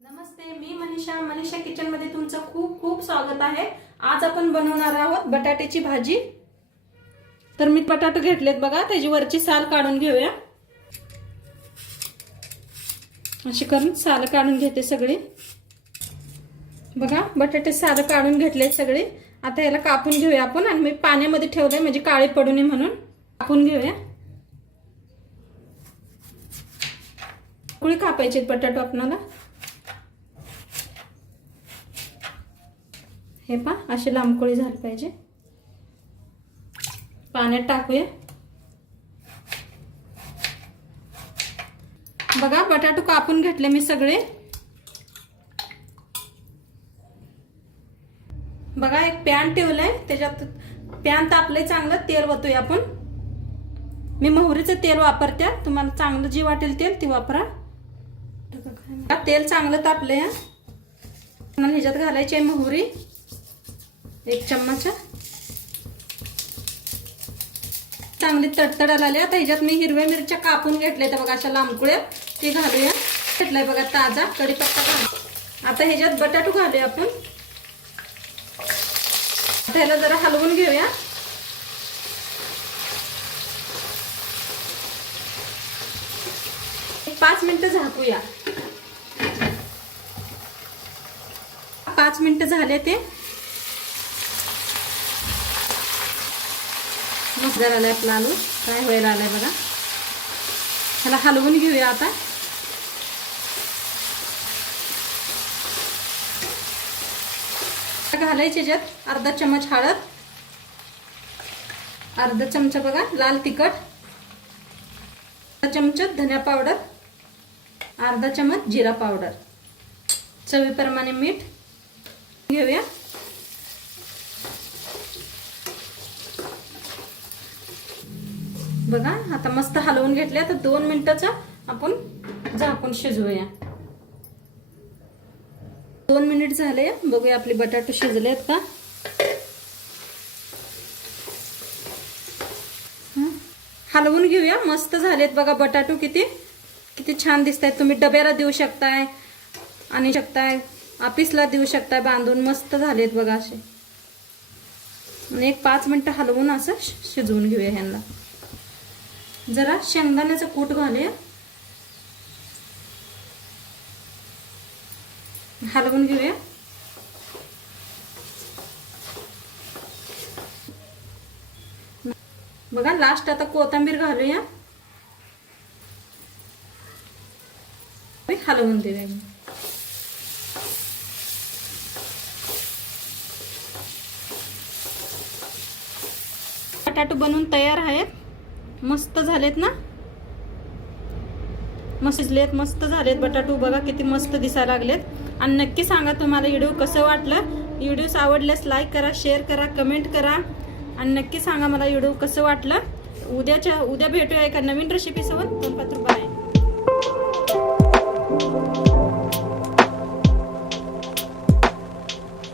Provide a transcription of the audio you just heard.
नमस्ते, मी Manisha kitchen मध्ये तुमचं खूप खूप स्वागत आहे। आज आपण बनवणार आहोत बटाट्याची भाजी। तर मी बटाटे घेतलेत बघा, त्याची वरची साल काढून घेऊया। अशी करून साल काढून घेते सगळी। बघा बटाटे साल काढून घेतलेत सगळे। आता याला कापून घेऊया आपण, आणि मी पाण्यामध्ये ठेवलंय म्हणजे काळे पडू नये म्हणून। कापून घेऊया। कुळी कापायचे बटाटे आपल्याला। हे पा अशी लांबकोळी झाली पाहिजे। पाण्यात टाकूया। बघा बटाटे कापून घेतले मी सगळे। बघा एक पॅन ठेवलंय, त्याच्यात पॅन तापलंय चांगलं, तेल ओतूया आपण। मी मोहरीचं तेल वापरते, तुम्हाला चांगलं जी वाटेल तेल ती वापरा। तेल चांगलं तापलंय। ह्याच्यात घालायची आहे मोहरी, 1 चम्मच। चांगली तडतडायला आली। आता ह्याच्यात मी हिरव्या मिरच्या कापून घेतल्या बघा, अशा लांबकुळ्या, ते घालूया। घेतलाय बघा ताजा कढीपत्ता घाल। आता ह्याच्यात बटाटू घालूया आपण। आता ह्याला जरा हलवून घेऊया। एक 5 मिनिटं झाकूया। 5 मिनिटं झाले ते। मस्त जरा आलाय आपला आलू काय व्हायला आलाय बघा। ह्याला हलवून घेऊया आता। घालायचे याच्यात अर्धा चमच हळद, अर्धा चमचा बघा लाल तिखट, अर्धा चमचा धनिया पावडर, अर्धा चमच जिरा पावडर, चवीप्रमाणे मीठ घेऊया। बघा आता मस्त हलवून घेतले। आता 2 मिनिटाचा आपण झाकून शिजवूया। 2 मिनिट झाले, बघूया आपले बटाटे शिजलेत का। हलवून घेऊया। मस्त झालेत बघा बटाटू, किती किती छान दिसतायत। तुम्ही डब्याला देऊ शकताय आणि ऑफिसला देऊ शकताय बांधून। मस्त झालेत बघा असे। आणि एक 5 मिनिटं हलवून असं शिजवून घेऊया। ह्यांना जरा शेंगदाण्याचं कूट घालूया। हलवून घेऊया। बघा लास्ट आता कोथिंबीर घालूया। हलवून देऊया। बटाटे बनवून तयार आहेत। मस्त झालेत ना, मस्त शिजलेत, मस्त झालेत बटाटू। बघा किती मस्त दिसायला लागलेत। आणि नक्की सांगा तुम्हाला व्हिडिओ कसं वाटलं। व्हिडिओ आवडल्यास लाईक करा, शेअर करा, कमेंट करा, आणि नक्की सांगा मला व्हिडिओ कसं वाटलं। उद्या भेटूया एका नवीन रेसिपी सोबत। बाय।